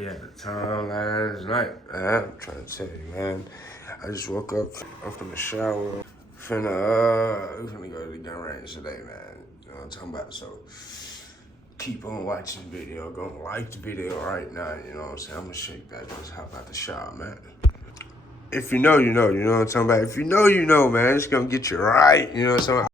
We had a time last night, man. I'm trying to tell you, man. I just woke up. I'm from the shower. We finna go to the gun range today, man. You know what I'm talking about? So keep on watching the video. Go like the video right now. You know what I'm saying? I'm gonna shake that. Just hop out the shower, man. If you know, you know. You know what I'm talking about? If you know, you know, man. It's gonna get you right. You know what I'm talking about?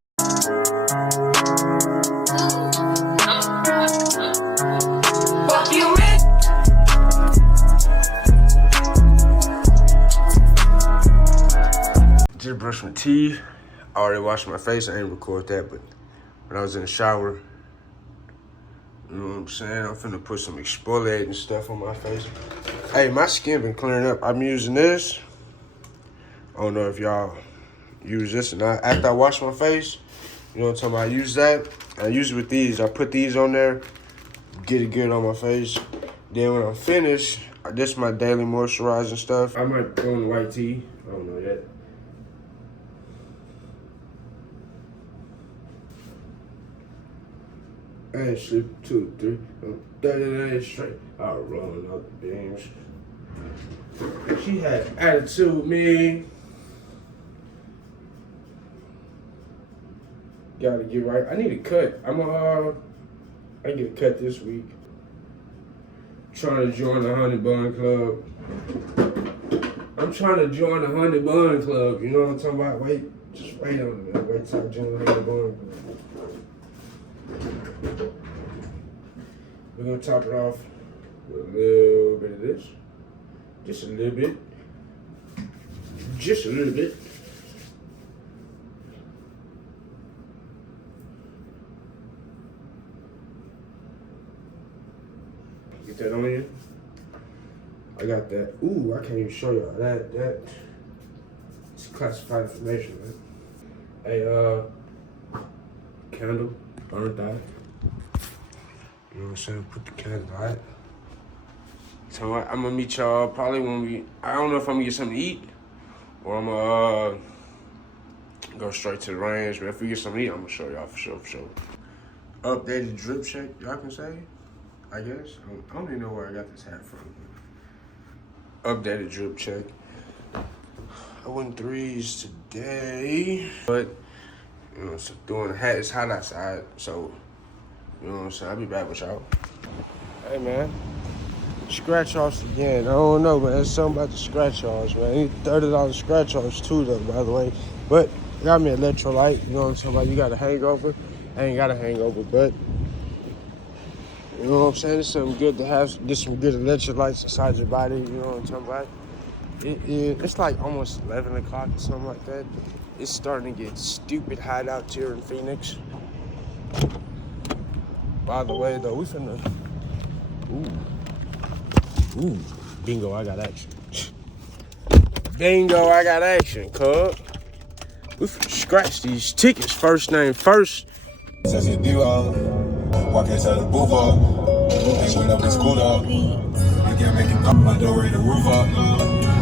Just brushed my teeth. I already washed my face. I ain't record that, but when I was in the shower, you know what I'm saying? I'm finna put some exfoliating stuff on my face. Hey, my skin been clearing up. I'm using this. I don't know if y'all use this or not. After I wash my face, you know what I'm talking about? I use that. I use it with these. I put these on there, get it good on my face. Then when I'm finished, this is my daily moisturizing stuff. I might go in the white tea. I don't know yet. I ain't sleep 2, 3, 30 days straight. I was rolling out the beams. She had attitude, man. Gotta get right. I need a cut. I get a cut this week. Trying to join the Honey Bun Club. I'm trying to join the Honey Bun Club. You know what I'm talking about? Wait, just wait on it, man. Wait till I join the Honey Bun Club. We're gonna top it off with a little bit of this. Just a little bit. Just a little bit. Get that on you. I got that. Ooh, I can't even show y'all that. It's classified information, man. Hey, candle, burnt out. You know what I'm saying? Put the candle out. So I'm gonna meet y'all probably when I don't know if I'm gonna get something to eat or I'm gonna go straight to the range. But if we get something to eat, I'm gonna show y'all for sure. Updated drip check, y'all can say, I guess. I don't even know where I got this hat from. Updated drip check. I went 3s today, but you know, so doing the hat, it's hot outside, so you know what I'm saying? I'll be back with y'all. Hey, man. Scratch offs again. I don't know, man. There's something about the scratch offs, man. I need $30 scratch offs too, though, by the way. But got me electrolyte. You know what I'm talking about? You got a hangover. I ain't got a hangover, but you know what I'm saying? It's something good to have. Get some good electrolytes inside your body. You know what I'm talking about? It's like almost 11 o'clock or something like that. It's starting to get stupid hot out here in Phoenix. By the way, though, we finna. Ooh. Bingo, I got action. Bingo, I got action, cuz. We finna scratch these tickets first name first. Says you do walk into the booth up, and went up in school up. You can't make it up, my door ready to roof up.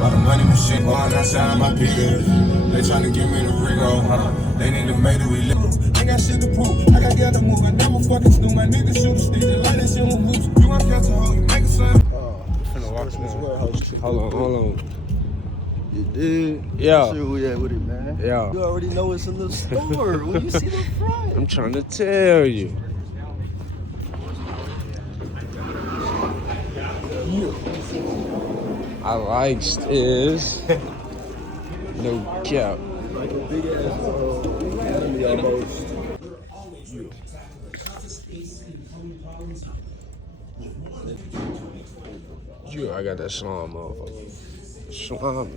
Lot of money and shit going outside my peakers. They tryna give me the rig on, They need to make it relive. I got shit to prove, I got to move. I never fucking snooze, my niggas shoot a stick, they like that shit will move. You want catch a hoe, you make a son. Finna walk in there. Hold on. You did? Yeah. Sure we at with it, man. Yeah. You already know it's a little store when you see the front. I'm trying to tell you. I like this. No cap. Like a big ass enemy almost. I got that slime, motherfucker. Slime.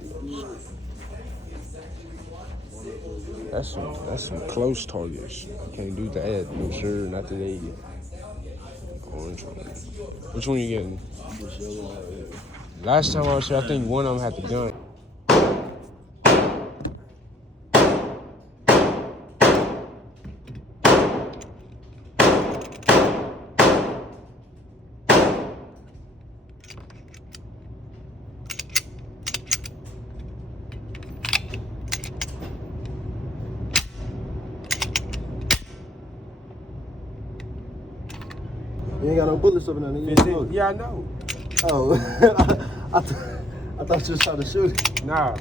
That's some close targets. Can't do that. No sure, not today. Orange one. Which one you getting? Last time I was here, I think one of them had the gun. You ain't got no bullets up in there, nigga. Yeah, I know. Oh, I thought you was trying to shoot it. Nah.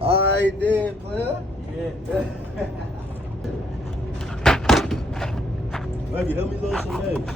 All right, then, player. Yeah. Maybe help me load some names.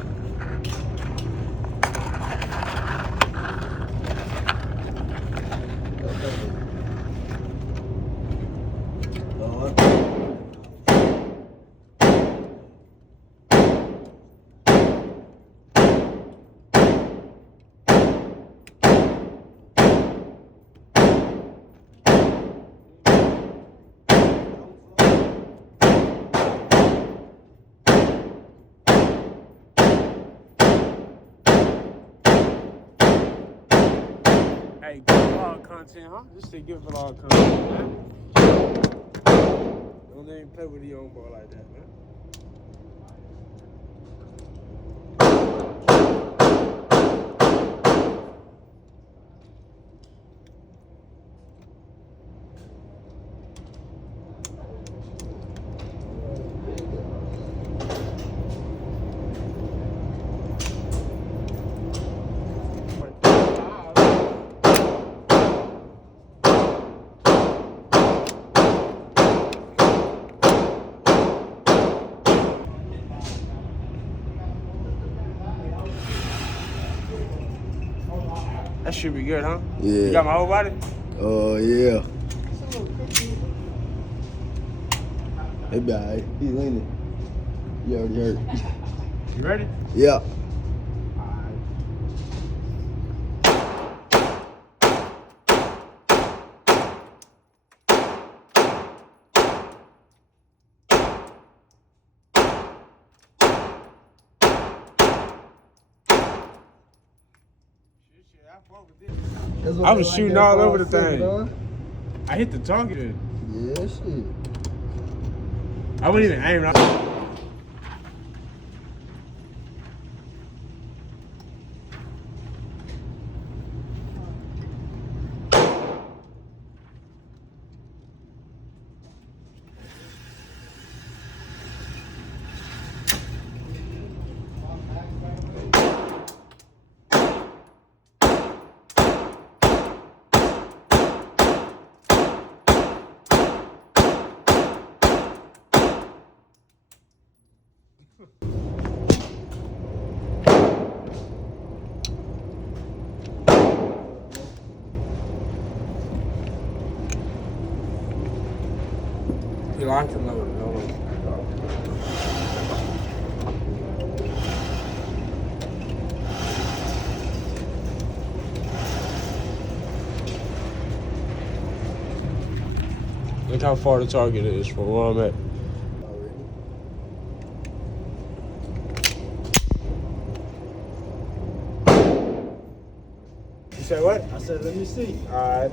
Hey, give vlog content, huh? This shit give vlog content, man. Don't even play with your own ball like that, man. That should be good, huh? Yeah. You got my whole body? Oh, yeah. Maybe alright. He's leaning. You already heard. You ready? Yeah. I was shooting all over the thing. I hit the target. Yeah, shit. I wasn't even aiming. You like to load it, hold on. Look how far the target is from where I'm at. You said what? I said, let me see. Alright.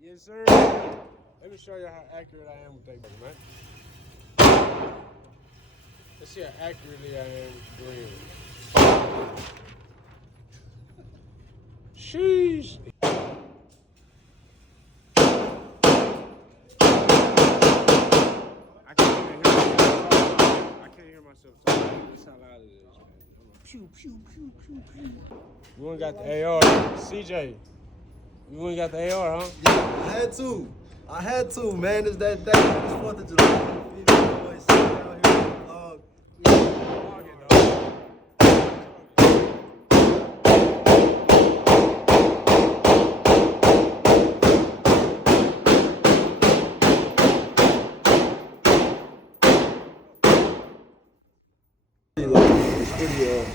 Yes, sir. Let me show you how accurate I am with that, man. Let's see how accurately I am with the green. Sheesh. I can't even hear myself talking. I can't hear myself talking. That's how loud it is, man. You ain't got the AR. CJ, you ain't got the AR, huh? Yeah, I had to, man. It's that day. It's 4th of July. Boys sitting down here on the vlog.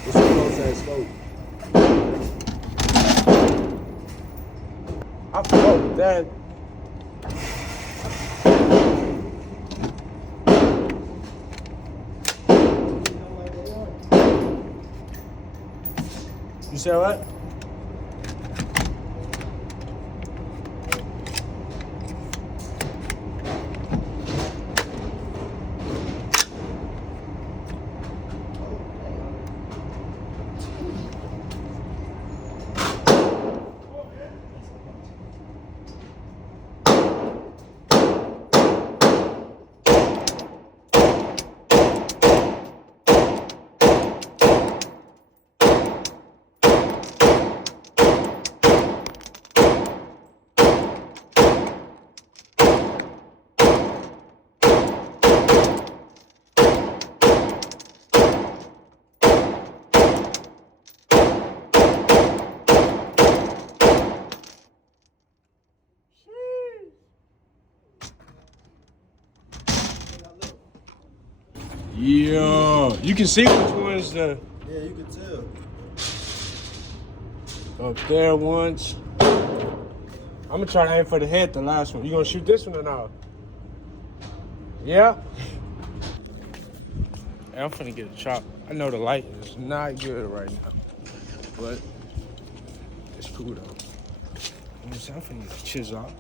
It's a close-ass scope. I fuck with that. You said what? Yeah, you can see which one's the Yeah, you can tell. up there once. I'm gonna try to aim for the head, the last one. You gonna shoot this one or not? Yeah? Hey, I'm finna get a chop. I know the lighting is not good right now, but it's cool though. I'm finna get a chisel out.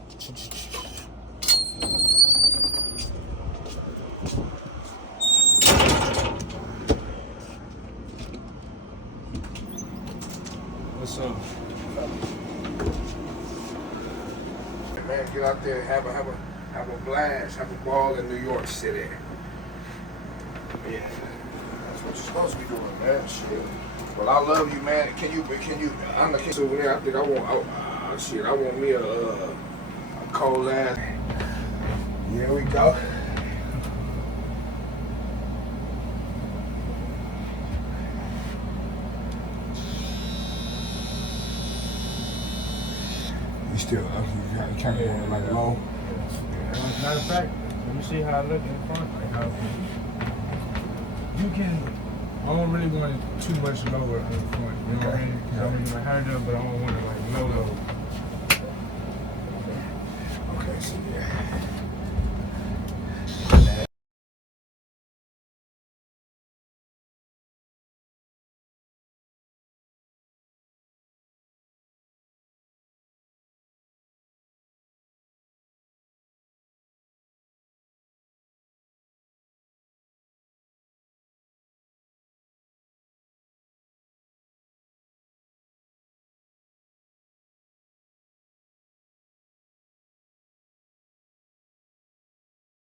What's up? Man, get out there and have a blast, have a ball in New York City. Yeah, that's what you're supposed to be doing, man. Shit. Well, I love you, man. Can you? I'm the kid over there. I think I want. I want me a cold ass. Here we go. You still, you kind of going like low. Matter of fact, let me see how I look in front. Like how you can. I don't really want it too much lower in front. You know what I mean? Because I want my hair done, but I don't want it like low. Okay, so yeah.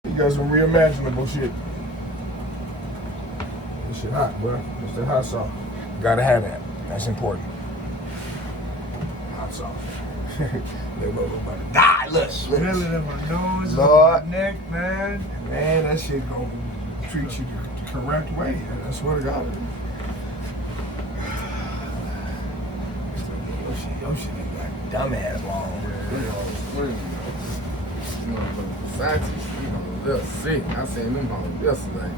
You got some reimaginable shit. This shit hot, bro. It's the hot sauce. Gotta have that. That's important. Hot sauce. They about to die. Look. Feel it in my nose, Lord. my neck, man. Man, that shit gonna treat you the correct way. I swear to God. Your shit ain't like dumbass long. Sick. I seen them all yesterday.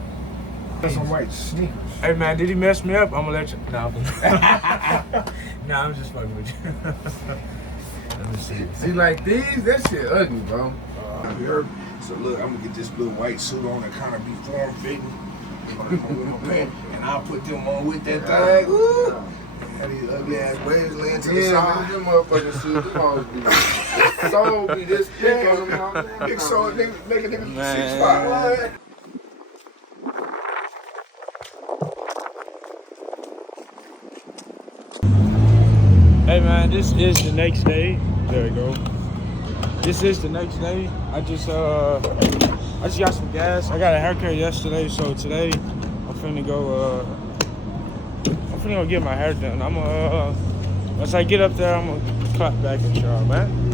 Got some white sneakers. Hey man, did he mess me up? I'm gonna let you. No. Nah, I'm just fucking with you. Let me see. See, like these, that shit ugly, bro. You heard me? So look, I'm gonna get this little white suit on that kind of be form fitting. And I'll put them on with that thing. Woo! Have these ugly ass waves laying to the Yeah, side. them motherfucking shoes, them always be. So be this thick on them all. Big soul nigga, make a nigga Man. 6'5". Hey man, this is the next day. There we go. This is the next day. I just got some gas. I got a haircut yesterday, so today I'm finna go finna go get my hair done. I'm gonna, once I get up there, I'm gonna clap back at y'all, man.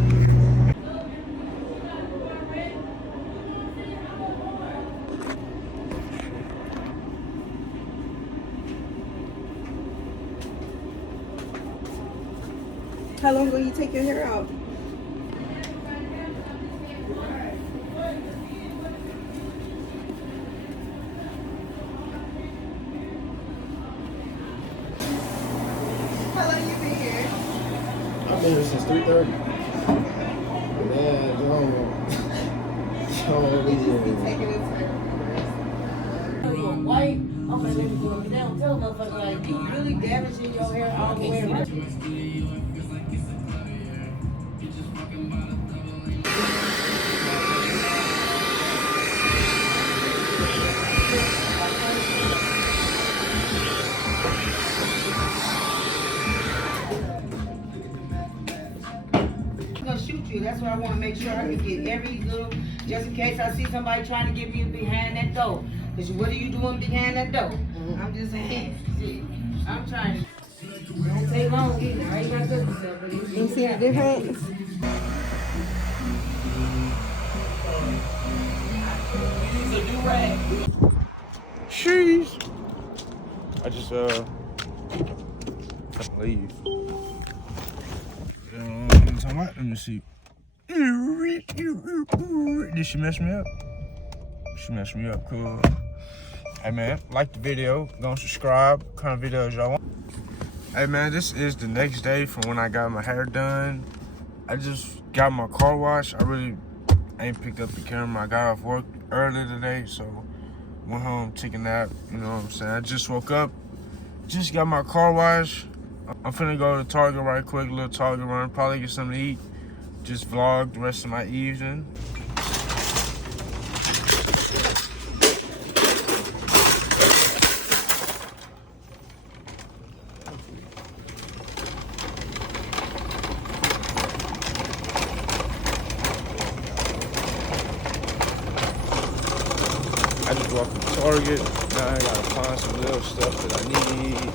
How long ago you take your hair out? How long you been here? I've been here since 3:30. Man, John, Taking it time. White, I'm gonna let me go down. Tell a motherfucker like you really damaging your hair all the way around. I'm gonna shoot you. That's why I want to make sure I can get every little, just in case I see somebody trying to get me behind that door. Cause what are you doing behind that door? I'm just saying. Shit. I'm trying to. Don't take long either. I ain't got to myself, but it's You see the difference? Sheesh. I just leave. Let me see. Did she mess me up? She messed me up, cool. Hey man, like the video, go and subscribe. What kind of videos y'all want? Hey man, this is the next day from when I got my hair done. I just got my car washed. I really ain't picked up the camera. I got off work early today, so went home, took a nap, you know what I'm saying? I just woke up, just got my car washed. I'm finna go to Target right quick, a little Target run, probably get something to eat. Just vlog the rest of my evening. I just walked to Target. Now I gotta find some little stuff that I need.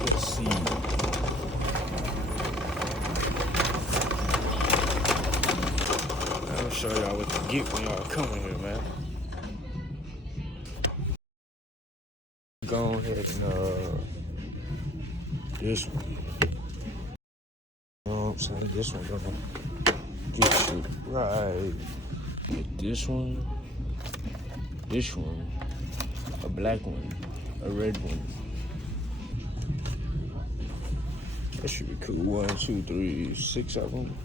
Let's see. I'll show y'all what to get when y'all come in here, man. Go ahead and this one. You know what I'm saying? This one gonna get you right. Get this one. This one, a black one, a red one. That should be cool. 1, 2, 3, 6 of them.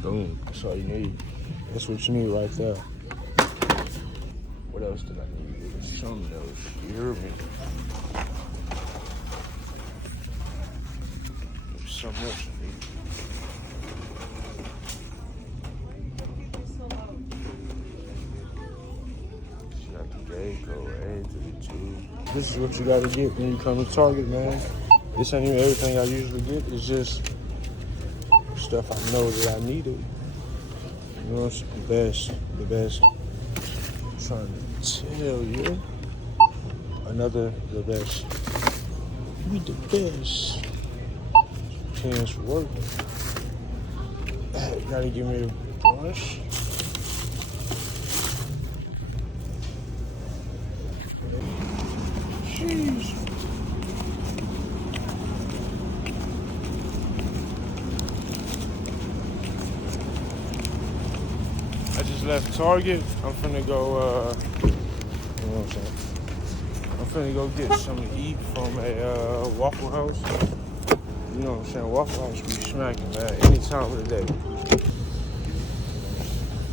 Boom, that's all you need. That's what you need right there. What else did I need? There's something else, you heard me? There's something else I need. This is what you gotta get when you come to Target, man. This ain't even everything I usually get. It's just stuff I know that I needed. You know, it's the best. I'm trying to tell you. The best. We the best. Pens for work. Gotta give me a brush. Jeez. I just left Target. I'm finna go, you know what I'm saying? I'm finna go get something to eat from a Waffle House. You know what I'm saying? Waffle House be smacking, man, any time of the day.